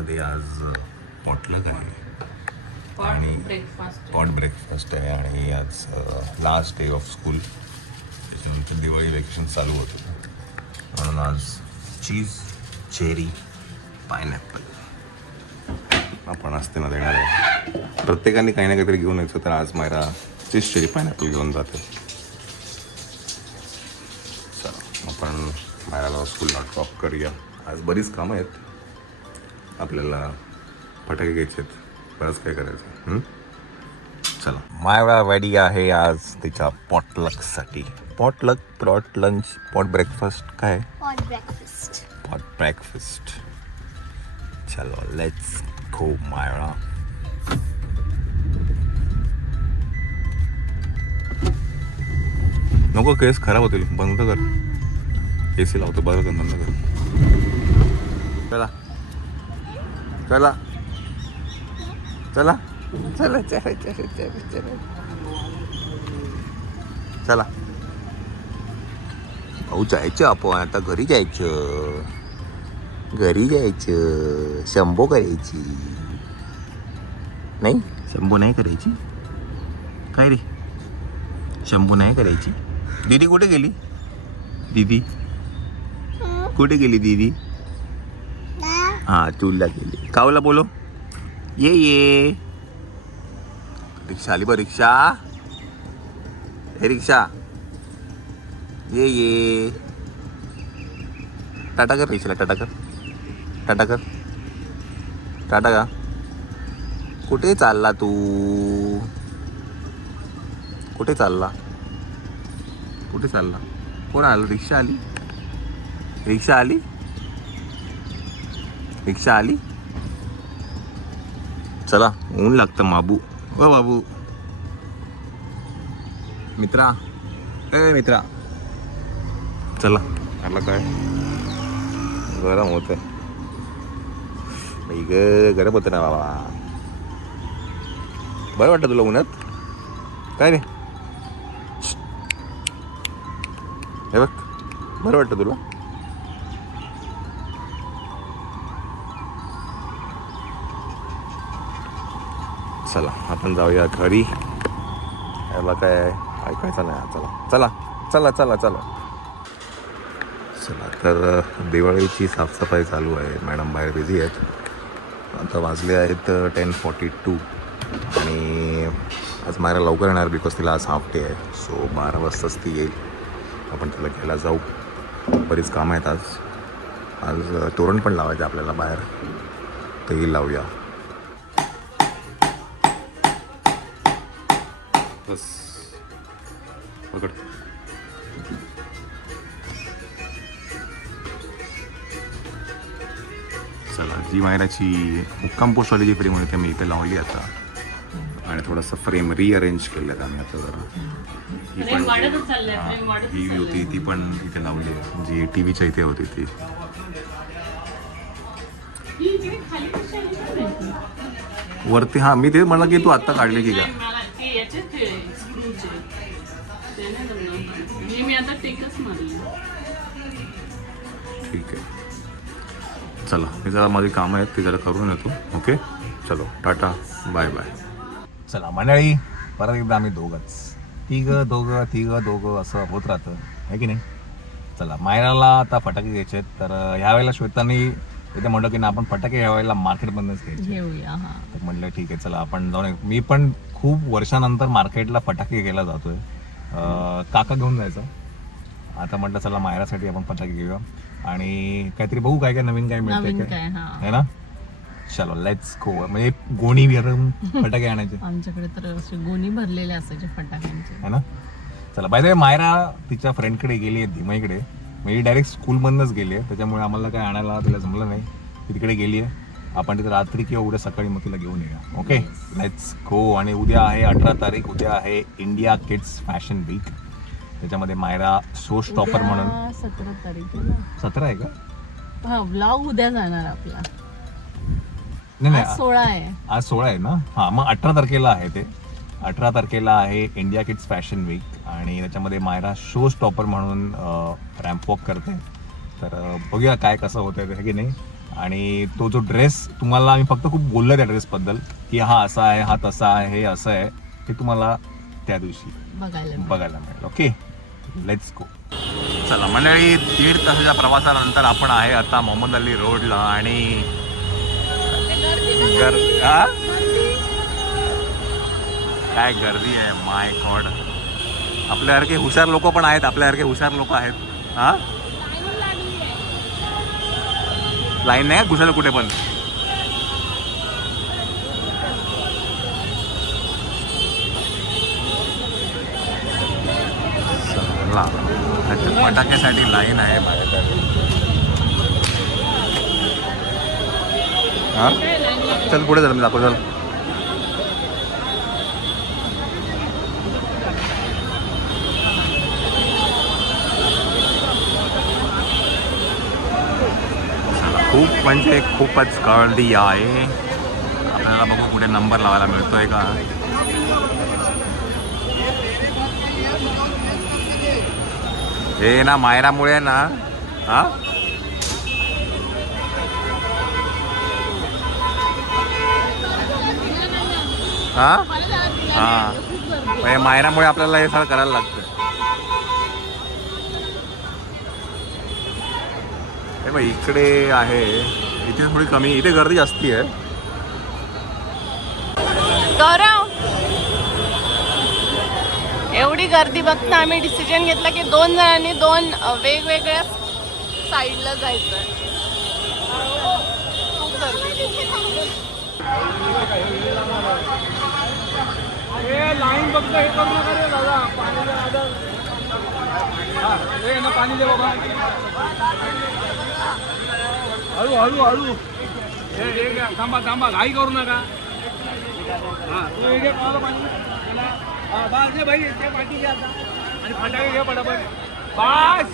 स्कूलमध्ये आज पॉटलक आहे आणि पॉट ब्रेकफास्ट आहे आणि आज लास्ट डे ऑफ स्कूल, त्याच्यानंतर दिवाळी वेकेशन चालू होतं म्हणून आज चीज चेरी पायनॅपल आपण असते ना देणार आहे. प्रत्येकाने काही ना काहीतरी घेऊन यायचं, तर आज मायरा चीज चेरी पायनॅपल घेऊन जाते. चला आपण मायराला स्कूलला ड्रॉप करूया. आज बरीच कामं आहेत आपल्याला, फटाके घ्यायचे आहेत, बरंच काय करायचं. चला मायरा रेडी आहे आज तिच्या पॉटलकसाठी. पॉट लंच, पॉट ब्रेकफास्ट, काय पॉट ब्रेकफास्ट. चलो लेट्स गो मायरा. नको, केस खराब होतील, बंद कर. एसी लावतो, बरं कर, बंद कर. चला चला चला चला चला चला चला चला. भाऊ जायचं आपण आता, घरी जायचं, घरी जायचं. शंभो करायची नाही, शंभो नाही करायची. काय रे, शंभू नाही करायची. दीदी कुठे गेली? दीदी कुठे गेली? दीदी हा चूलला गेली. कावला बोलो, ये रिक्षा आली बा. रिक्षा, हे रिक्षा, ये टाटा कर रिक्षाला. टाटा कर, टाटा कर, टाटा का. कुठे चालला तू? कुठे चालला? कुठे चालला? कोण आलं? रिक्षा आली, रिक्षा आली, रिक्षा आली. चला, ऊन लागतं बाबू. ओ बाबू, मित्रा, ए मित्रा, चला. आला काय, गरम होत आहे ग, गरम होतं ना बाबा. बरं वाटतं तुला उन्हात? काय रे, हे बघ, बरं वाटतं तुला? चला आपण जाऊया घरी. याला काय ऐकायचं नाही. चला चला चला चला चला चला. तर दिवाळीची साफसफाई चालू आहे. मॅडम बाहेर बिझी आहेत. आता वाजले आहेत 10:42 आणि आज मायरा लवकर येणार बिकॉज तिला आज हाफ डे आहे. सो 12 वाजताच ती येईल. आपण तिला घ्यायला जाऊ. बरीच कामं आहेत आज. आज तोरण पण लावायचं आपल्याला बाहेर, तेही लावूया. बस पकड. चला, जी मायराची मुक्काम पोस्टवाली जी फ्रेम होती मी इथे लावली आता, आणि थोडंसं फ्रेम रिअरेंज केलं आम्ही आता जरा. ही पण ही होती ती पण इथे लावली, जी टी व्हीच्या इथे होती ती. वरती हा, मी ते म्हणलं की तू आत्ता काढली की का. ठीक आहे, चला. मी जरा माझी कामं आहेत ती जरा करून येतो. ओके, चलो टाटा, बाय बाय. चला मंडळी, परत एकदा आम्ही दोघंच, तिघं दोघं असं होत राहतं, आहे की नाही. चला, मायराला आता फटाके घ्यायचे आहेत. तर ह्या वेळेला श्वेतांनी इथे म्हटलं की ना आपण फटाके ह्या वेळेला मार्केटमधूनच घेऊया. तर म्हटलं ठीक आहे, चला आपण जाऊन. मी पण खूप वर्षानंतर मार्केटला फटाके घ्यायला जातोय. काका घेऊन जायचं. आता म्हटलं चला मायरासाठी आपण फटाके घेऊया आणि काहीतरी बघू काय काय नवीन काय मिळतंय काय, है ना. चलो लेट्स गो. म्हणजे गोणी भरून फटाके आणायचे. आमच्याकडे तर असे गोणी भरलेले असायचे फटाक्यांचे, है ना. चला, बाय द वे मायरा तिच्या फ्रेंडकडे गेली आहे, धीमाईकडे. म्हणजे डायरेक्ट स्कूलमधूनच गेली आहे, त्याच्यामुळे आम्हाला काय आणायला तिला जमलं नाही. ती तिकडे गेली आहे. आपण तिथे रात्री किंवा उद्या सकाळी मग तिला घेऊन येऊया. Okay, let's go. आणि उद्या आहे 18 तारीख. उद्या आहे इंडिया किड्स फॅशन वीक. त्याच्यामध्ये मायरा शो स्टॉपर म्हणून 17 तारीख 17 आहे का? हा, व्लॉग उद्या जाणार आपला. नाही, 16 आहे. आज 16 आहे ना. हा, मग 18 तारखेला आहे ते. 18 तारखेला आहे इंडिया किड्स फॅशन वीक आणि त्याच्यामध्ये मायरा शो स्टॉपर म्हणून रॅम्प वॉक करते. तर बघूया काय कसं होतंय की नाही. आणि तो जो ड्रेस तुम्हाला आम्ही फक्त खूप बोललो त्या ड्रेसबद्दल की हा असा आहे, हा तसा आहे, हे असं आहे, हे तुम्हाला त्या दिवशी बघायला मिळेल. Okay, let's go. चला मंडळी, 1.5 तासाच्या प्रवासानंतर आपण आहे आता मोहम्मद अली रोडला. आणि काय गर्दी आहे, माय गॉड. आपल्यासारखे हुशार लोक पण आहेत, आपल्यासारखे हुशार लोक आहेत. हा, लाईन नाही घुसायला कुठे पण. फटाक्यासाठी लाईन आहे माझ्या. हा, चल पुढे चल, मी दाखव. चल खूप म्हणजे खूपच गर्दी आहे. आपल्याला बघू कुठे नंबर लावायला मिळतोय का. हे ना मायरामुळे ना. हा, हा हा, मायरामुळे आपल्याला हे सगळं करायला लागतं. हे बघ इकडे आहे, इथे थोडी कमी, इथे गर्दी जास्ती आहे. गौरव, एवढी गर्दी बघता आम्ही डिसिजन घेतला की 2 जणांनी 2 वेगवेगळ्या साईडला जायचं. खूप लाईन बघतो, हे करू नका रे दादा. पाणी दे दादा. हा, पाणी दे बाबा. हळू हळू हळू. थांबा थांबा, घाई करू नका. हा, तू हे घे पाणी. हा बस घे भाई, ते पाठी घे आता. आणि फटाके घे पटापट. बस.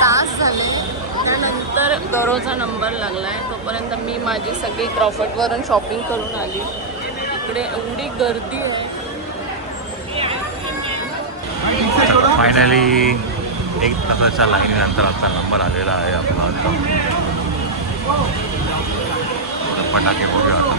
तास झाले, त्यानंतर गौरवचा नंबर लागलाय. तोपर्यंत मी माझी सगळी क्रॉफर्डवरून शॉपिंग करून आली. इकडे एवढी गर्दी आहे. फायनली 1 तासाच्या लाईनीनंतर आता नंबर आलेला आहे आपला. आता फटाके बघूया आता.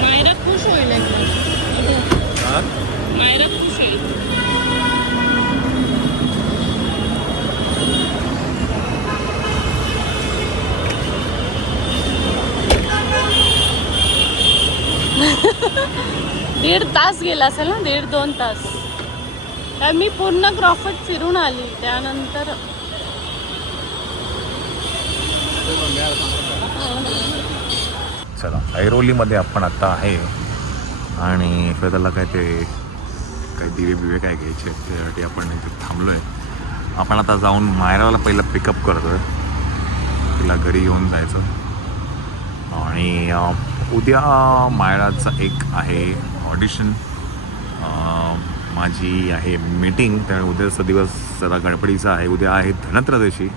मायरा खुश होईल, मायरा खुश होईल. दीड तास गेला असेल ना, 1.5-2 तास. तर मी पूर्ण क्रॉफर्ड फिरून आली. त्यानंतर चला, ऐरोलीमध्ये आपण आता आहे. आणि त्याला काय ते काही दिवे बिवे काय घ्यायचे, त्यासाठी आपण इथे थांबलो आहे. आपण आता जाऊन मायराला पहिलं पिकअप करतो आहे, तिला घरी घेऊन जायचं. आणि उद्या मायराचा एक आहे ऑडिशन, माझी आहे मीटिंग. त्यामुळे उद्याचा दिवस जरा गडबडीचा आहे. उद्या आहे धनत्रयोदशी.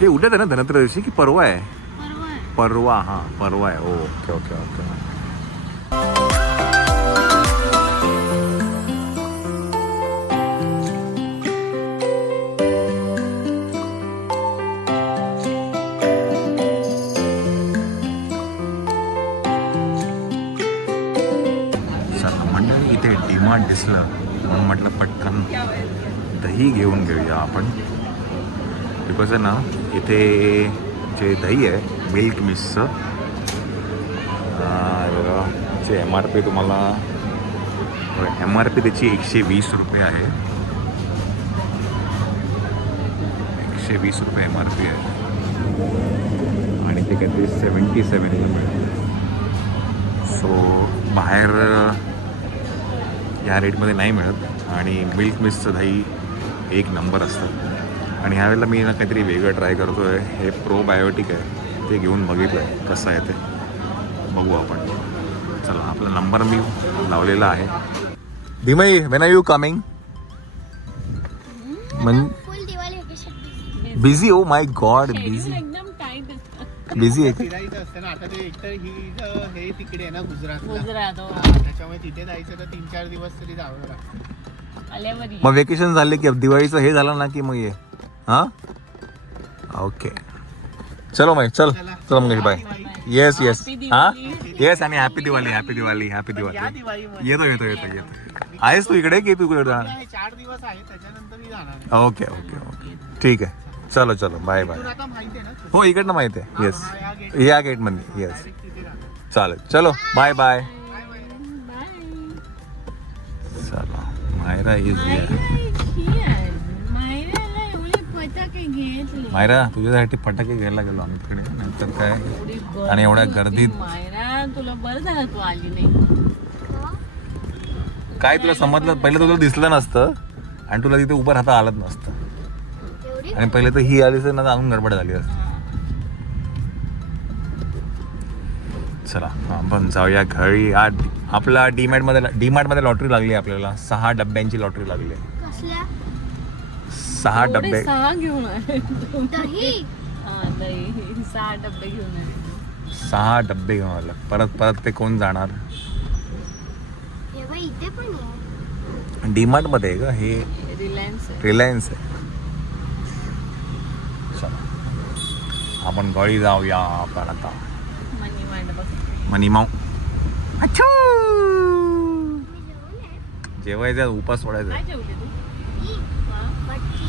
हे उद्या आहे ना धनत्रयोदशी की परवा आहे? परवा. हां, परवा आहे. Okay okay okay. मंडळी, इथे डिमार्ट दिसलं म्हणून म्हटलं पटकन दही घेऊन घेऊया आपण. बिकॉज आहे ना, इथे जे दही आहे मिल्क मिक्सचं, बघा जे MRP तुम्हाला MRP त्याची 120 रुपये आहे. ₹120 MRP आहे आणि ते काहीतरी 77ला मिळतं. सो बाहेर ह्या रेटमध्ये नाही मिळत आणि मिल्क मिस्टचं दही एक नंबर असतं. आणि ह्यावेळेला मी ना काहीतरी वेगळं ट्राय करतो आहे. हे प्रोबायोटिक आहे, ते घेऊन बघितलं आहे कसं आहे ते, बघू आपण. चला, आपला नंबर मी लावलेला आहे. धीमई, when are you coming? Full Diwali vacation busy. Oh my God, busy एकदम टाईट असतं. बिझी आहे. फिरायचं असतं ना आता. ते एकतर हे तिकडे आहे ना गुजरातला, गुजरात त्याच्यामुळे तिथे जायचं तर 3-4 दिवस तरी जावं लागतं. आल्यावर मग वेकेशन झाले की दिवाळीचं हे झालं ना की मग ये. हां, ओके, चलो मग चल चल मंगेश बाय. येस येस, हां येस, आणि happy Diwali, happy Diwali, happy Diwali. येतो येतो येतो येतो. आहेस तू इकडे की तू इकडे? 4 दिवस आहे, त्याच्यानंतर मी जाणार. ओके ओके ओके, ठीक आहे. चलो चलो, बाय बाय. तुला आता माहिती आहे ना हो, इकडनं माहिती आहे. येस, या gate या गेटमध्ये. येस, तिथे राहणार. चालेल. चलो, बाय बाय. चला, मायरा इज हिअर. मायरा, तुझ्यासाठी फटाके घ्यायला गेलो आम्ही तिकडे, नंतर काय आणि एवढ्या गर्दीत मायरा, तुला बरं झालं तू आली नाही. काय तुला समजलं? पहिलं तुला दिसलं नसतं आणि तुला तिथे उभं राहता आलंच नसतं. आणि पहिले तर ही आली तर ना अजून गडबड झाली असते. चला, आपण जाऊया घरी. आज आपला डीमार्टमध्ये लॉटरी लागली आपल्याला. 6 डब्यांची लॉटरी लागली. कसल्या 6 डब्बे. 6 घेऊन आले. दही हा, दही 6 डब्बे घेऊन आले. 6 डब्बे घेऊन आले. परत ते कोण जाणार? हे बाई इथे पण आहे. डीमार्टमध्ये आहे का हे? रिलायन्स आहे. चला, आपण गळी जाऊया आपण आता. मनी मांड बघ. मनीमाऊ. अच्छू, जेवायचं, उपास सोडायचा. काय जेवले तू? मटकी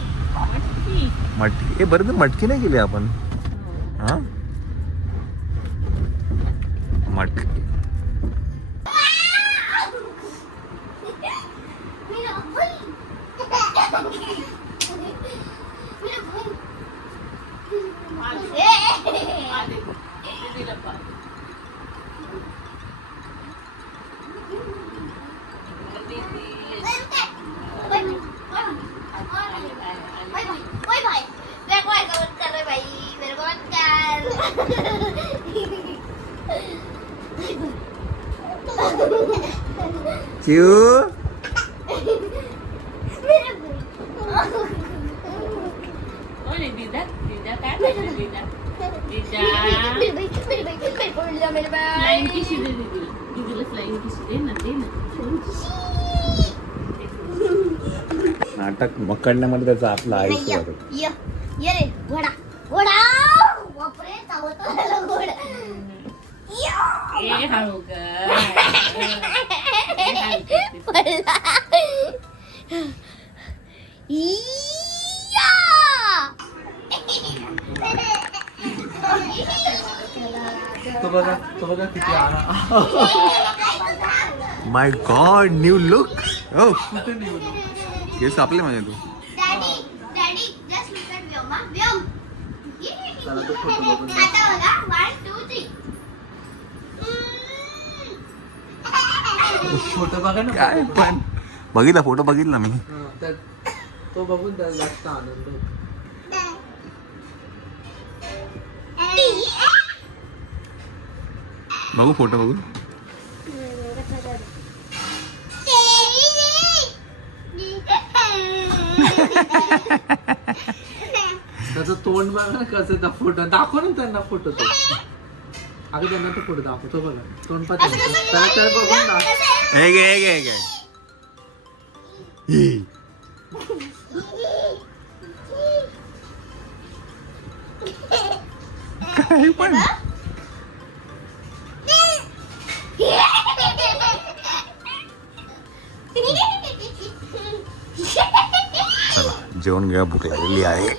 मटकी. मटकी. हे बरं, मटकी नाही केली आपण. हा, मटकी. चिऊ, कोण आहे दीदा? दीदा काय पाहिजे दीदा? दीदा फ्लाइंग किशी दे दीदी. दीदीला फ्लाइंग किशी दे ना, दे ना. नाटक पकडण्यामध्ये त्याचा आपला आयुष्य होतं. ये रे घोडा घोडा. बापरे, चावत आला घोडा. ए हळू कर. पडला. इया. तो बघा किती आला. My God, new look. Oh, केस आपले म्हणजे तू. Daddy daddy just look at Vyom. Vyom चला, तो फोटो बघून आता बघा 1 2 3. फोटो बघा ना. काय पण बघितला, फोटो बघितला मी. तो बघून त्याला जास्त आनंद होतो. बघू फोटो बघू. त्याचं तोंड बघा ना कसं. त्या फोटो दाखव ना त्यांना. फोटो तो अगं त्यांना तो फोटो दाखवतो बघा. तोंड पाहतो त्याला बघून दाखव. हे घे, हे घे, हे घे. काय पण चला, जेवण घ्या, भूक लागलेली आहे.